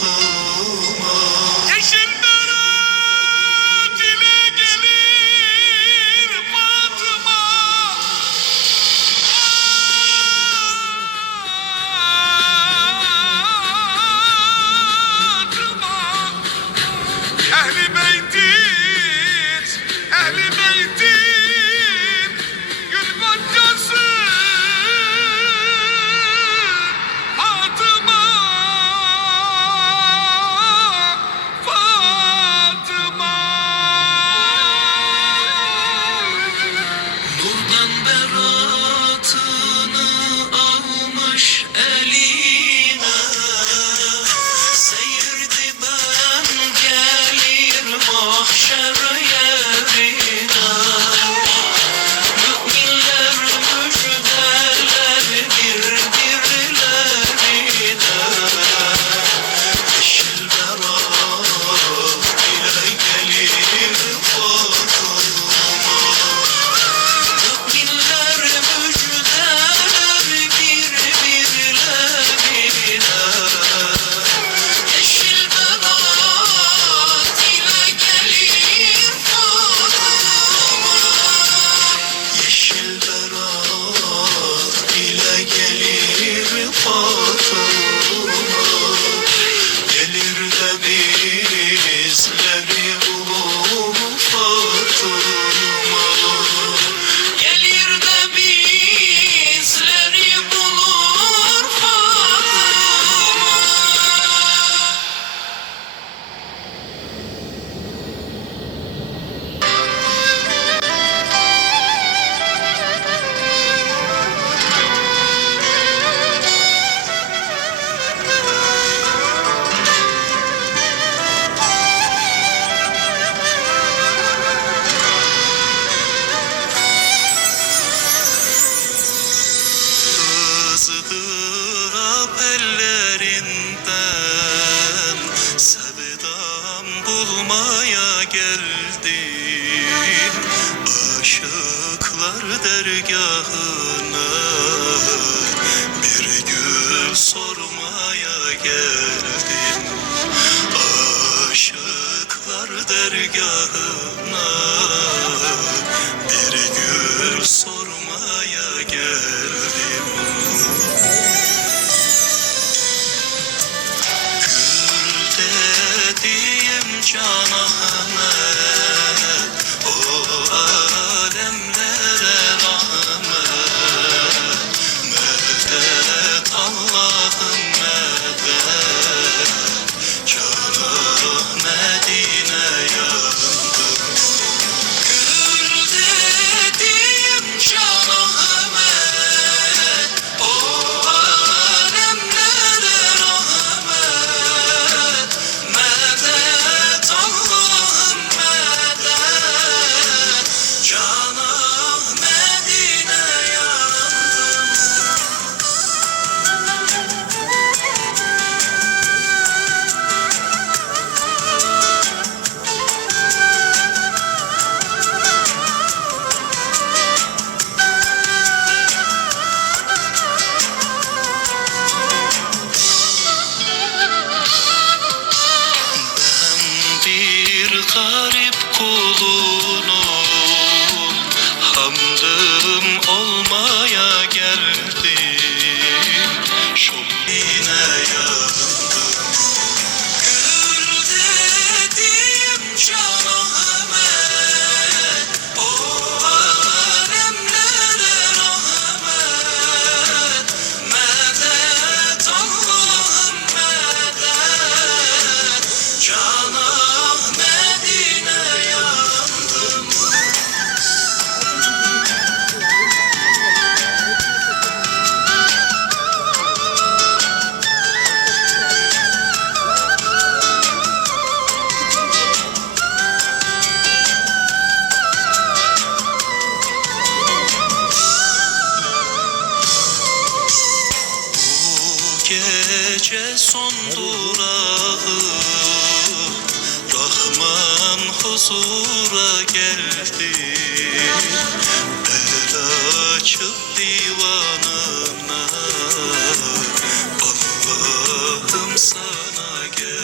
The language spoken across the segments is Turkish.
Fatıma. Yeşil berat ile gelir Fatıma. Fatıma. Ehli beytin, ehli beytin gül goncası Fatıma, Fatıma. Nurdan beratını almış eline, seyirdi ben gelir mahşer yerine. Müminler müjdeler birbirlerine, yeşil berat ile gelir Fatıma. Müminler müjdeler birbirlerine, yeşil berat ile gelir Fatıma. Yeşil berat ile gelir Fatıma. Gelir de bizleri bulur Fatıma. Gelir de bizleri bulur Fatıma. ızdırap ellerinden sevdam bulmaya geldim. Aşıklar dergahına bir gül sormaya geldim. Aşıklar dergahına bir gül sormaya geldim. Gül dediğim Can Ahmet, o alemlere rahmet. Medet Allah'ım medet, Can Ahmet'ine yandım. Gül dediğim Can Ahmet, o alemlere rahmet. Medet Allah'ım medet, Can Ahmet'ine yandım. Ben bir garip kulunum, hamdım olmaya geldim. Şoline yandım. Gül dediğim Can Ahmet, o alemlere rahmet. Medet Allah'ım medet, Can Ahmet'ine yandım. Bu gece son durağım, Rahman huzura geldi. El açıp divanına, Allah'ım sana geldi.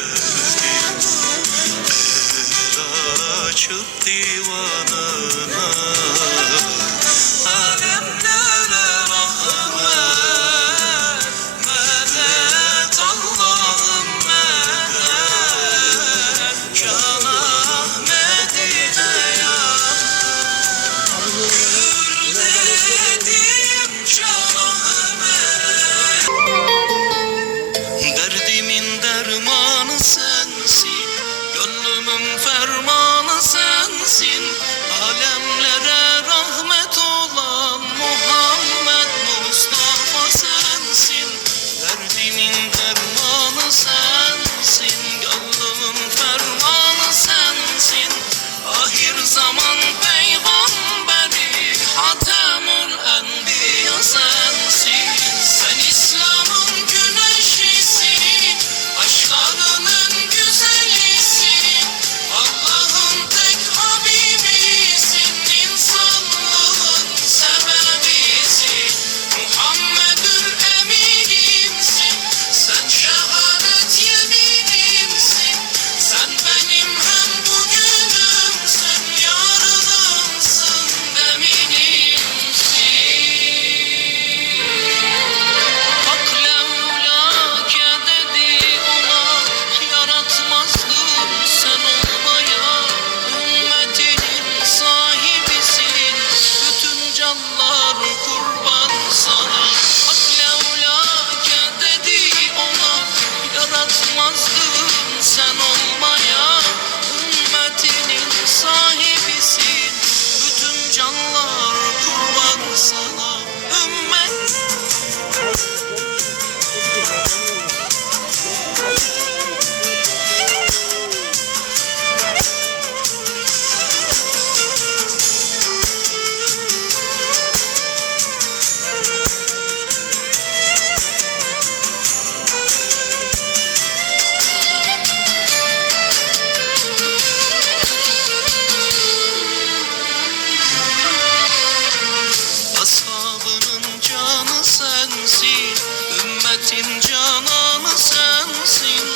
Ümmetin cananı sensin,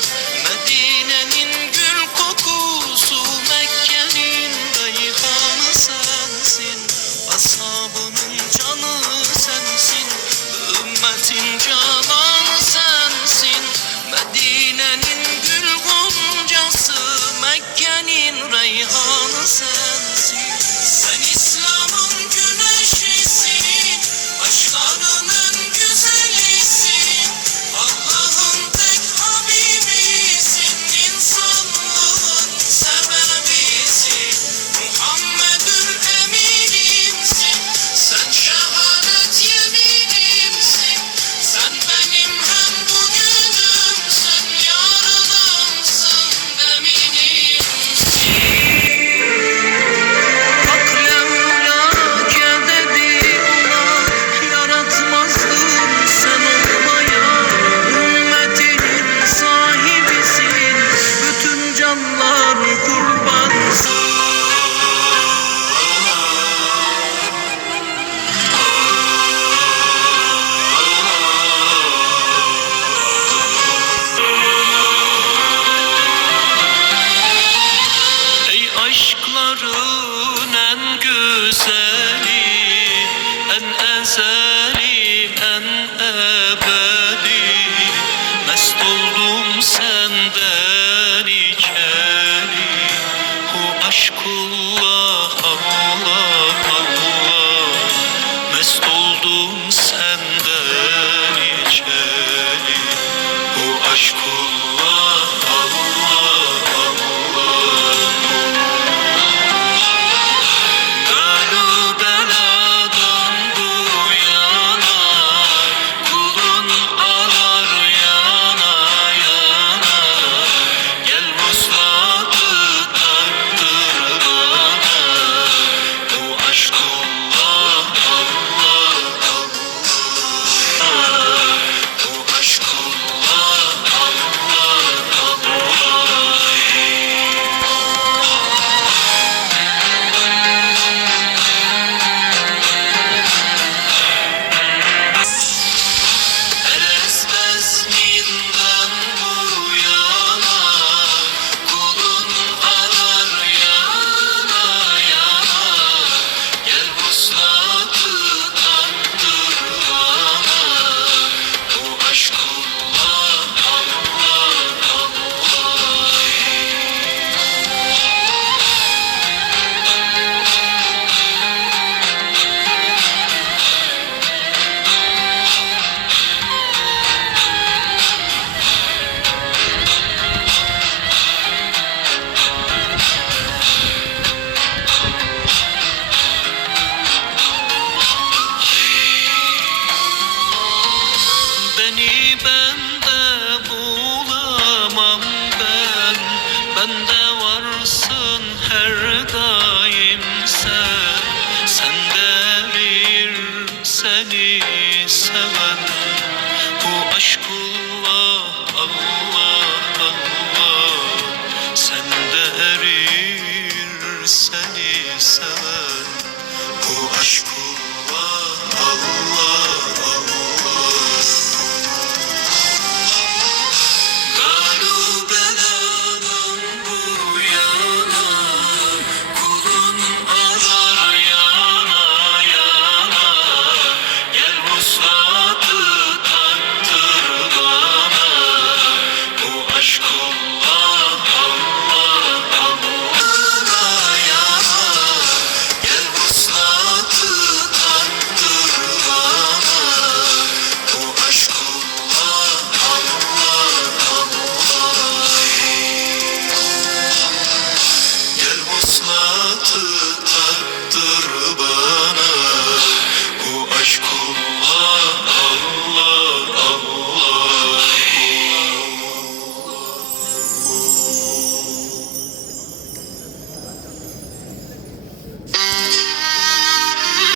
Medine'nin gül kokusu, Mekke'nin reyhanı sensin. Ashabının canı sensin, ümmetin cananı sensin. Medine'nin gül goncası, Mekke'nin reyhanı sensin.